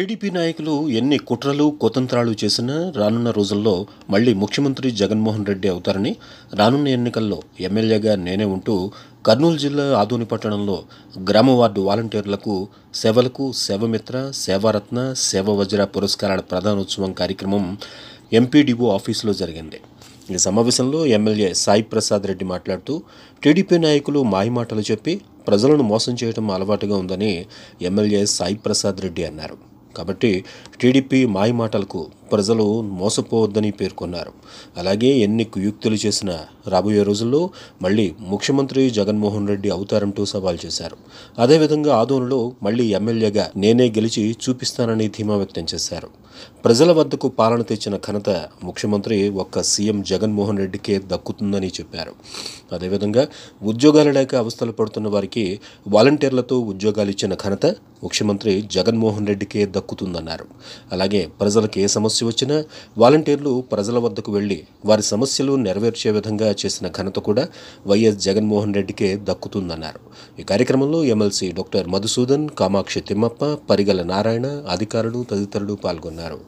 TDP నాయకులు ఎన్ని కుట్రలు కుతంత్రాలు చేసినా రానున్న రోజుల్లో మళ్లీ ముఖ్యమంత్రి జగన్మోహన్ రెడ్డి అవుతారని, రానున్న ఎన్నికల్లో ఎమ్మెల్యేగా నేనే ఉంటూ కర్నూలు జిల్లా ఆదోని పట్టణంలో గ్రామ వార్డు వాలంటీర్లకు సేవలకు సేవమిత్ర, సేవారత్న, సేవవజ్ర పురస్కారాల ప్రదానోత్సవం కార్యక్రమం ఎంపీడీఓ ఆఫీసులో జరిగింది. ఈ సమావేశంలో ఎమ్మెల్యే సాయి ప్రసాద్ రెడ్డి మాట్లాడుతూ టీడీపీ నాయకులు మాయమాటలు చెప్పి ప్రజలను మోసం చేయడం అలవాటుగా ఉందని ఎమ్మెల్యే సాయి ప్రసాద్ రెడ్డి అన్నారు. కాబట్టి టీడీపీ మాయమాటలకు ప్రజలు మోసపోవద్దని పేర్కొన్నారు. అలాగే ఎన్ని కుయుక్తులు చేసినా రాబోయే రోజుల్లో మళ్లీ ముఖ్యమంత్రి జగన్మోహన్ రెడ్డి అవుతారంటూ సవాల్ చేశారు. అదేవిధంగా ఆదోనిలో మళ్లీ ఎమ్మెల్యేగా నేనే గెలిచి చూపిస్తానని ధీమా వ్యక్తం చేశారు. ప్రజల వద్దకు పాలన తెచ్చిన ఘనత ముఖ్యమంత్రి ఒక్క సీఎం జగన్మోహన్ రెడ్డికే దక్కుతుందని చెప్పారు. అదేవిధంగా ఉద్యోగాలు లేక అవస్థలు పడుతున్న వారికి వాలంటీర్లతో ఉద్యోగాలు ఇచ్చిన ఘనత ముఖ్యమంత్రి జగన్మోహన్ రెడ్డికే దక్కుతుందన్నారు. అలాగే ప్రజలకు ఏ సమస్య వచ్చినా వాలంటీర్లు ప్రజల వద్దకు వెళ్లి వారి సమస్యలు నెరవేర్చే విధంగా చేసిన ఘనత కూడా వైఎస్ జగన్మోహన్ రెడ్డికే దక్కుతుందన్నారు. ఈ కార్యక్రమంలో ఎమ్మెల్సీ డాక్టర్ మధుసూదన్, కామాక్షి తిమ్మప్ప, పరిగల నారాయణ, అధికారులు తదితరులు పాల్గొన్నారు.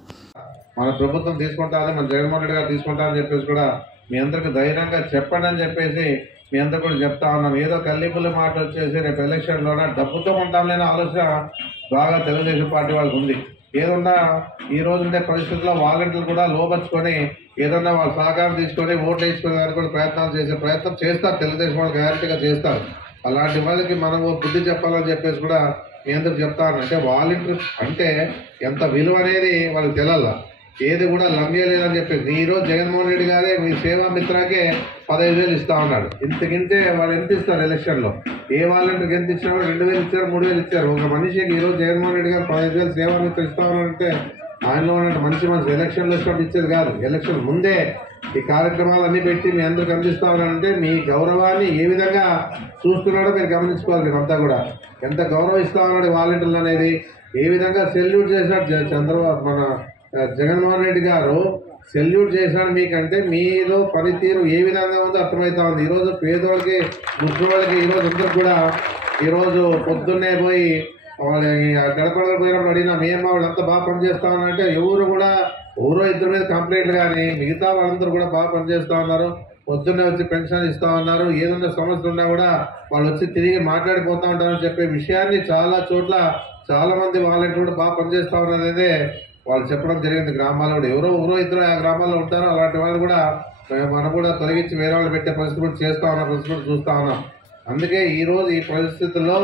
మన ప్రభుత్వం తీసుకుంటారని, మన జగన్మోహన్ రెడ్డి గారు తీసుకుంటారని చెప్పేసి కూడా మీ అందరికి ధైర్యంగా చెప్పండి అని చెప్పేసి మీ అందరు కూడా చెప్తా ఉన్నాం. ఏదో కల్లిపుల్లి మాట వచ్చేసి రేపు ఎలక్షన్లోనే డబ్బుతో ఉంటాంలేని ఆలోచన బాగా తెలుగుదేశం పార్టీ వాళ్ళకి ఉంది. ఏదన్నా ఈ రోజు ఉండే పరిస్థితుల్లో వాలంటీర్లు కూడా లోపరుచుకొని ఏదన్నా వాళ్ళ సహకారం తీసుకొని ఓట్లు వేసుకోవడానికి కూడా ప్రయత్నం చేస్తారు. తెలుగుదేశం వాళ్ళు గ్యారెంటీగా చేస్తారు. అలాంటి వాళ్ళకి మనం బుద్ధి చెప్పాలని చెప్పేసి కూడా మీ అందరికి చెప్తాను. అంటే వాలంటీర్ అంటే ఎంత విలువ అనేది వాళ్ళకి తెలాల, ఏది కూడా లంఘేయలేదని చెప్పేసి. ఈరోజు జగన్మోహన్ రెడ్డి గారే మీ సేవా మిత్రకే 15,000 ఇస్తా ఉన్నాడు. ఇంతకింటే వాళ్ళు ఎంత ఇస్తారు ఎలక్షన్లో? ఏ వాలంటీర్కి ఎంత ఇచ్చినా కూడా 2,000 ఇచ్చారు, 3,000 ఇచ్చారు. ఒక మనిషికి ఈరోజు జగన్మోహన్ రెడ్డి గారు 15,000 సేవా మిత్ర ఇస్తా ఉన్నాడంటే ఆయనలో ఉన్న మంచి ఎలక్షన్లు వచ్చినప్పుడు ఇచ్చేది కాదు. ఎలక్షన్ ముందే ఈ కార్యక్రమాలు అన్నీ పెట్టి మీ అందరికి అందిస్తా ఉన్నారంటే మీ గౌరవాన్ని ఏ విధంగా చూస్తున్నాడో మీరు గమనించుకోవాలి. మీరంతా కూడా ఎంత గౌరవిస్తా ఉన్నాడు వాలంటీర్లు అనేది, ఏ విధంగా సెల్యూట్ చేసినాడు చంద్రబాబు మన జగన్మోహన్ రెడ్డి గారు సెల్యూట్ చేసినాడు మీకంటే మీలో పనితీరు ఏ విధంగా ఉందో అర్థమవుతా ఉంది. ఈరోజు పేదవాళ్ళకి, ముస్లిం వాళ్ళకి ఈరోజు అందరికి కూడా ఈరోజు పొద్దున్నే పోయి గడపడలు పోయినప్పుడు అడిగినా మేము వాళ్ళంతా బాగా పనిచేస్తా ఉన్నారంటే ఎవరో ఇద్దరు మీద కంప్లైంట్లు కానీ మిగతా వాళ్ళందరూ కూడా బాగా పనిచేస్తూ ఉన్నారు. పొద్దున్నే వచ్చి పెన్షన్ ఇస్తూ ఉన్నారు. ఏదైనా సమస్యలు ఉన్నా కూడా వాళ్ళు వచ్చి తిరిగి మాట్లాడిపోతూ ఉంటారని చెప్పే విషయాన్ని చాలా చోట్ల చాలా మంది వాలంటీర్లు కూడా బాగా పనిచేస్తూ ఉన్నారనేదే వాళ్ళు చెప్పడం జరిగింది. గ్రామాల్లో కూడా ఎవరో ఇద్దరు ఆ గ్రామాల్లో ఉంటారు. అలాంటి వాళ్ళు కూడా మనం కూడా తొలగించి వేరే వాళ్ళు పెట్టే పరిస్థితి కూడా చేస్తూ ఉన్నాం, పరిస్థితి కూడా చూస్తూ ఉన్నాం. అందుకే ఈరోజు ఈ పరిస్థితుల్లో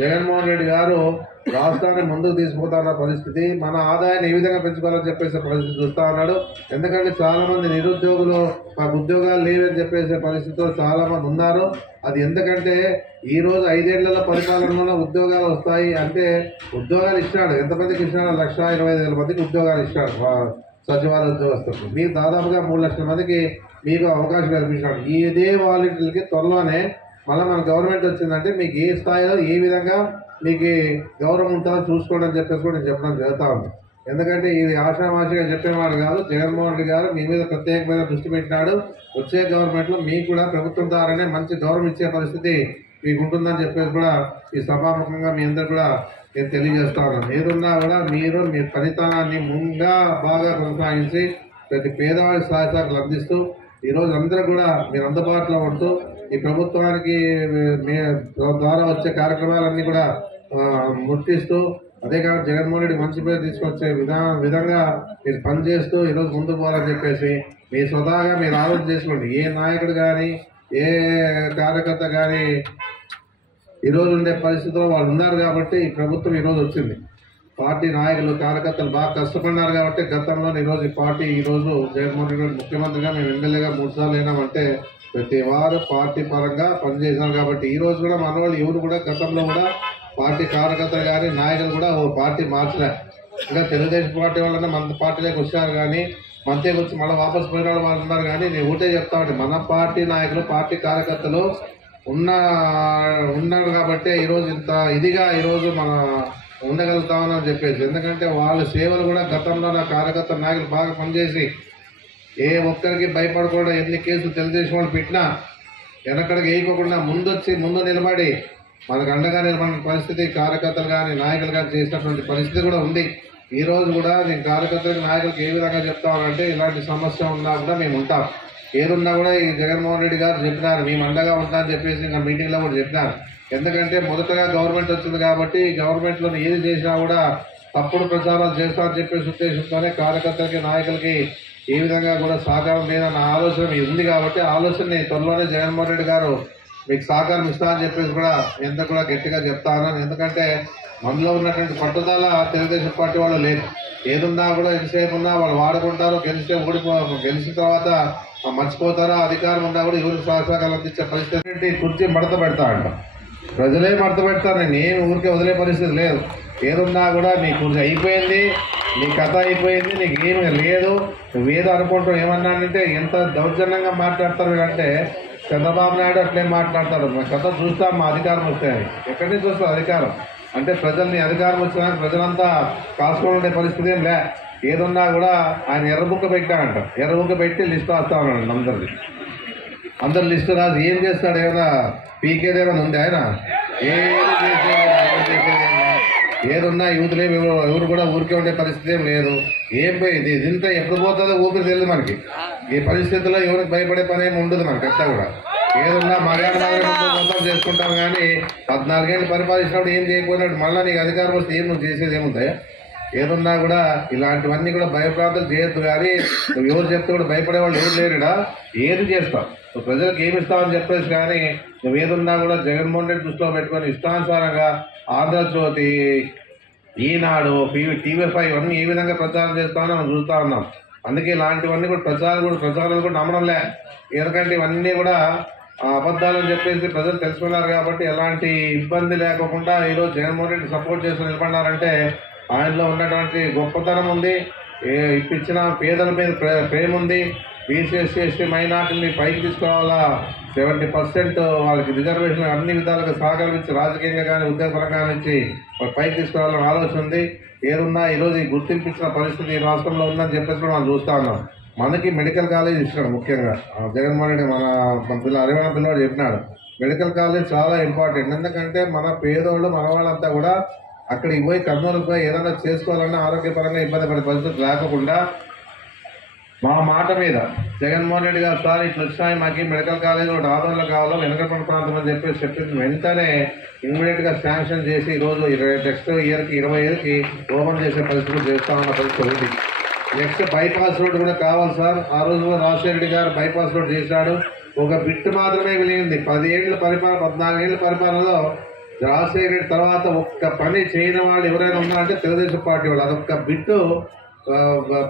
జగన్మోహన్ రెడ్డి గారు రాష్ట్రాన్ని ముందుకు తీసుకుపోతున్న పరిస్థితి, మన ఆదాయాన్ని ఏ విధంగా పెంచుకోవాలని చెప్పేసి పరిస్థితి చూస్తూ ఉన్నాడు. ఎందుకంటే చాలామంది నిరుద్యోగులు మాకు ఉద్యోగాలు లేవని చెప్పేసే పరిస్థితిలో చాలామంది ఉన్నారు. అది ఎందుకంటే ఈరోజు 5 ఏళ్ల పరిపాలనలో ఉద్యోగాలు వస్తాయి అంటే ఉద్యోగాలు ఇచ్చినాడు. ఎంతమందికి ఇచ్చినాడు? 1,25,000 మందికి ఉద్యోగాలు ఇచ్చినాడు సచివాలయ ఉద్యోగస్తులకు. మీకు దాదాపుగా 3 లక్షల మందికి మీకు అవకాశం కల్పించినాడు. ఇదే వాలంటీర్లకి త్వరలోనే మళ్ళీ మన గవర్నమెంట్ వచ్చిందంటే మీకు ఏ స్థాయిలో ఏ విధంగా మీకు గౌరవం ఉంటుందో చూసుకోండి అని చెప్పేసి కూడా నేను చెప్పడం జరుగుతూ ఉంది. ఎందుకంటే ఇది ఆషామాషిగా చెప్పేవాడు కాదు. జగన్మోహన్ రెడ్డి గారు మీ మీద ప్రత్యేకమైన దృష్టి పెట్టినాడు. వచ్చే గవర్నమెంట్లో మీకు కూడా ప్రభుత్వం ద్వారానే మంచి గౌరవం ఇచ్చే పరిస్థితి మీకు ఉంటుందని చెప్పేసి కూడా ఈ సభాముఖంగా మీ అందరు కూడా నేను తెలియజేస్తా ఉన్నాను. ఏదున్నా కూడా మీరు మీ ఫలితాన్ని ముందుగా బాగా కొనసాగించి ప్రతి పేదవాడి సహాయతలు అందిస్తూ ఈరోజు అందరూ కూడా మీరు అందుబాటులో ఉంటూ ఈ ప్రభుత్వానికి ద్వారా వచ్చే కార్యక్రమాలన్నీ కూడా ముట్టిస్తూ అదే కాదు జగన్మోహన్ రెడ్డి మంచి పేరు తీసుకొచ్చే విధంగా మీరు పనిచేస్తూ ఈరోజు ముందుకు పోవాలని చెప్పేసి మీ స్వతహాగా మీరు ఆలోచన చేసుకోండి. ఏ నాయకుడు కానీ ఏ కార్యకర్త కానీ ఈరోజు ఉండే పరిస్థితుల్లో వాళ్ళు ఉన్నారు కాబట్టి ఈ ప్రభుత్వం ఈరోజు వచ్చింది. పార్టీ నాయకులు కార్యకర్తలు బాగా కష్టపడినారు కాబట్టి గతంలో ఈరోజు ఈ పార్టీ ఈరోజు జగన్మోహన్ రెడ్డి గారు ముఖ్యమంత్రిగా మేము ఎమ్మెల్యేగా 3 సార్లు అయినామంటే ప్రతి వారు పార్టీ పరంగా పనిచేశారు. కాబట్టి ఈరోజు కూడా మన వాళ్ళు ఎవరు కూడా గతంలో కూడా పార్టీ కార్యకర్తలు కానీ నాయకులు కూడా ఓ పార్టీ మార్చలే. ఇంకా తెలుగుదేశం పార్టీ వాళ్ళన్నా మన పార్టీలోకి వచ్చారు కానీ మధ్యకి వచ్చి మళ్ళీ వాపసు పోయిన వాళ్ళు ఉన్నారు. కానీ నేను ఒకటే చెప్తా ఉంటే మన పార్టీ నాయకులు పార్టీ కార్యకర్తలు ఉన్నారు కాబట్టి ఈరోజు ఇంత ఇదిగా ఈరోజు మన ఉండగలుగుతామని చెప్పేసి. ఎందుకంటే వాళ్ళ సేవలు కూడా గతంలో నా కార్యకర్త నాయకులు బాగా పనిచేసి ఏ ఒక్కరికి భయపడకుండా ఎన్ని కేసులు తెలుగుదేశం వాళ్ళు పెట్టినా వెనక్కడికి వేయకోకుండా ముందు నిలబడి మనకు అండగా నిలబడిన పరిస్థితి కార్యకర్తలు కానీ నాయకులు కానీ చేసినటువంటి పరిస్థితి కూడా ఉంది. ఈ రోజు కూడా నేను కార్యకర్తలకు నాయకులకు ఏ విధంగా చెప్తామంటే ఇలాంటి సమస్య ఉన్నా కూడా మేము ఉంటాం. ఏదున్నా కూడా ఈ జగన్మోహన్ రెడ్డి గారు చెప్పినారు మేము అండగా ఉంటామని చెప్పేసి ఇంకా మీటింగ్లో కూడా చెప్పినారు. ఎందుకంటే మొదటగా గవర్నమెంట్ వచ్చింది కాబట్టి గవర్నమెంట్లో ఏది చేసినా కూడా తప్పుడు ప్రచారాలు చేస్తామని చెప్పేసి ఉద్దేశంతోనే కార్యకర్తలకి నాయకులకి ఏ విధంగా కూడా సహకారం లేదన్న ఆలోచన మీకు ఉంది కాబట్టి ఆలోచనని త్వరలోనే జగన్మోహన్ రెడ్డి గారు మీకు సహకారం ఇస్తామని చెప్పేసి కూడా ఎంత కూడా గట్టిగా చెప్తాను. ఎందుకంటే మనలో ఉన్నటువంటి పట్టుదల తెలుగుదేశం పార్టీ వాళ్ళు లేదు. ఏదున్నా కూడా ఎంతసేపు ఉన్నా వాళ్ళు వాడుకుంటారు, గెలిచిన తర్వాత మర్చిపోతారో అధికారం ఉన్నా కూడా ఎవరికి సహకారాలు అందించే పరిస్థితి కుర్చీ మడత పెడతా అంట. ప్రజలే మడత పెడతారు. నేను ఏమి ఊరికే వదిలే పరిస్థితి లేదు. ఏదున్నా కూడా నీ కుర్చీ అయిపోయింది, నీ కథ అయిపోయింది, నీకు ఏమి లేదు, నువ్వేదో అనుకుంటావు. ఏమన్నానంటే ఎంత దౌర్జన్యంగా మాట్లాడతారు అంటే చంద్రబాబు నాయుడు అట్లే మాట్లాడతారు. మా కథ చూస్తాం మా అధికారం వస్తాయని. ఎక్కడి నుంచి వస్తుంది అధికారం అంటే ప్రజల్ని అధికారం వచ్చినా ప్రజలంతా కాసుకొని ఉండే పరిస్థితి ఏం లే. ఏదున్నా కూడా ఆయన ఎర్రబుక్క పెట్టాడంట. ఎర్రబుక్క పెట్టి లిస్ట్ రాస్తా ఉన్నాడు. అందరు లిస్టు రాసి ఏం చేస్తాడు? ఏమైనా పీకేదేమైనా ఉంది ఆయన? ఏదున్నా యూత్లే ఎవరు కూడా ఊరికే ఉండే పరిస్థితి ఏం లేదు. ఏం పోయింది ఇంత ఎప్పుడు పోతుందో ఊపిరి తెలియదు మనకి. ఈ పరిస్థితుల్లో ఎవరికి భయపడే పని ఏమి ఉండదు మనకి. అంతా కూడా ఏదున్నా మొత్తం చేసుకుంటాం. కానీ 14 ఏళ్ళు పరిపాలించినప్పుడు ఏం చేయకపోయినప్పుడు మళ్ళీ నీకు అధికారం వస్తే ఏం నువ్వు చేసేది ఏముంటాయా? ఏదున్నా కూడా ఇలాంటివన్నీ కూడా భయప్రాంతాలు చేయొద్దు. కానీ నువ్వు ఎవరు చెప్తే కూడా భయపడేవాళ్ళు ఎవరు లేరుడా. ఏది చేస్తావు నువ్వు ప్రజలకు ఏమి ఇస్తావని చెప్పేసి. కానీ నువ్వు ఏదున్నా కూడా జగన్మోహన్ రెడ్డి దృష్టిలో పెట్టుకొని ఇష్టానుసారంగా ఆంధ్రజ్యోతి, ఈనాడు, TV5 ఇవన్నీ ఏ విధంగా ప్రచారం చేస్తామని మనం చూస్తూ ఉన్నాం. అందుకే ఇలాంటివన్నీ కూడా ప్రచారాలు కూడా నమ్మడంలే. ఎందుకంటే ఇవన్నీ కూడా అబద్ధాలని చెప్పేసి ప్రజలు తెలుసుకున్నారు కాబట్టి ఎలాంటి ఇబ్బంది లేకుండా ఈరోజు జగన్మోహన్ రెడ్డి సపోర్ట్ చేస్తూ నిలబడినారంటే ఆయనలో ఉన్నటువంటి గొప్పతనం ఉంది. ఇప్పించిన పేదల మీద ప్రేమ ఉంది. బీసీ, ఎస్సీ, ఎస్టీ మైనార్టీని పైకి తీసుకురావాలా, 70% వాళ్ళకి రిజర్వేషన్ అన్ని విధాలుగా సహకారం ఇచ్చి రాజకీయంగా కానీ ఉద్యోగపరంగా ఇచ్చి వాళ్ళు పైకి తీసుకురావాలని ఆలోచన ఉంది. ఏదున్నా ఈరోజు ఈ గుర్తింపించిన పరిస్థితి ఈ రాష్ట్రంలో ఉందని చెప్పేసి కూడా మనం చూస్తూ ఉన్నాం. మనకి మెడికల్ కాలేజ్ ఇచ్చినాడు. ముఖ్యంగా జగన్మోహన్ రెడ్డి మన అరవై పిల్లవాడు చెప్పినాడు మెడికల్ కాలేజ్ చాలా ఇంపార్టెంట్. ఎందుకంటే మన పేదోళ్ళు మన వాళ్ళంతా కూడా అక్కడికి పోయి కర్నూలుకు పోయి ఏదైనా చేసుకోవాలన్నా ఆరోగ్యపరంగా ఇబ్బంది పడే పరిస్థితులు లేకుండా మా మాట మీద జగన్మోహన్ రెడ్డి గారు సార్ ఇట్లా వచ్చినాయి మాకు మెడికల్ కాలేజ్ ఒకటి ఆదోళనలో కావాలో వెనకపడిన ప్రాంతం అని చెప్పి వెంటనే ఇమ్మీడియట్గా శాంక్షన్ చేసి ఈరోజు నెక్స్ట్ ఇయర్కి 20 ఓపెన్ చేసే పరిస్థితులు చేస్తామన్న పరిస్థితి ఉంది. నెక్స్ట్ బైపాస్ రోడ్ కూడా కావాలి సార్. ఆ రోజు రాజశేఖర రెడ్డి గారు బైపాస్ రోడ్ చేశాడు. ఒక బిట్ మాత్రమే వెలిగింది. 10 ఏళ్ళ పరిపాలన, 14 ఏళ్ళ పరిపాలనలో రాజశేఖర రెడ్డి తర్వాత ఒక్క పని చేయని వాళ్ళు ఎవరైనా ఉన్నారంటే తెలుగుదేశం పార్టీ వాళ్ళు. అదొక్క బిట్టు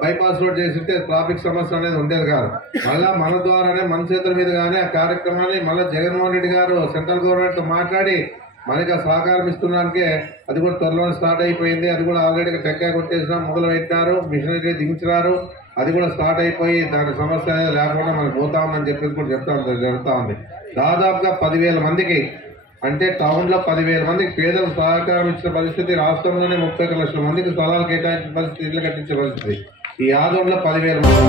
బైపాస్ రోడ్ చేసింటే ట్రాఫిక్ సమస్య అనేది ఉండేది కాదు. మళ్ళీ మన ద్వారానే మన చేతుల మీద కానీ ఆ కార్యక్రమాన్ని మళ్ళీ జగన్మోహన్ రెడ్డి గారు సెంట్రల్ గవర్నమెంట్తో మాట్లాడి మనకి సహకారం ఇస్తున్నానికే అది కూడా త్వరలో స్టార్ట్ అయిపోయింది. అది కూడా ఆల్రెడీ టెక్కా కొట్టేసినా మొదలు పెట్టినారు, మిషనరీ దించినారు. అది కూడా స్టార్ట్ అయిపోయి దాని సమస్య అనేది లేకుండా మనకు పోతామని చెప్పేసి కూడా జరుగుతూ ఉంది. దాదాపుగా 10,000 మందికి అంటే టౌన్లో 10,000 మందికి పేదలు సహకారం ఇచ్చిన పరిస్థితి. రాష్ట్రంలోనే 31 లక్షల మందికి స్థలాలు కేటాయించిన పరిస్థితి, ఇళ్ళు కట్టించే పరిస్థితి. ఈ ఆదోళనలో 10,000 మంది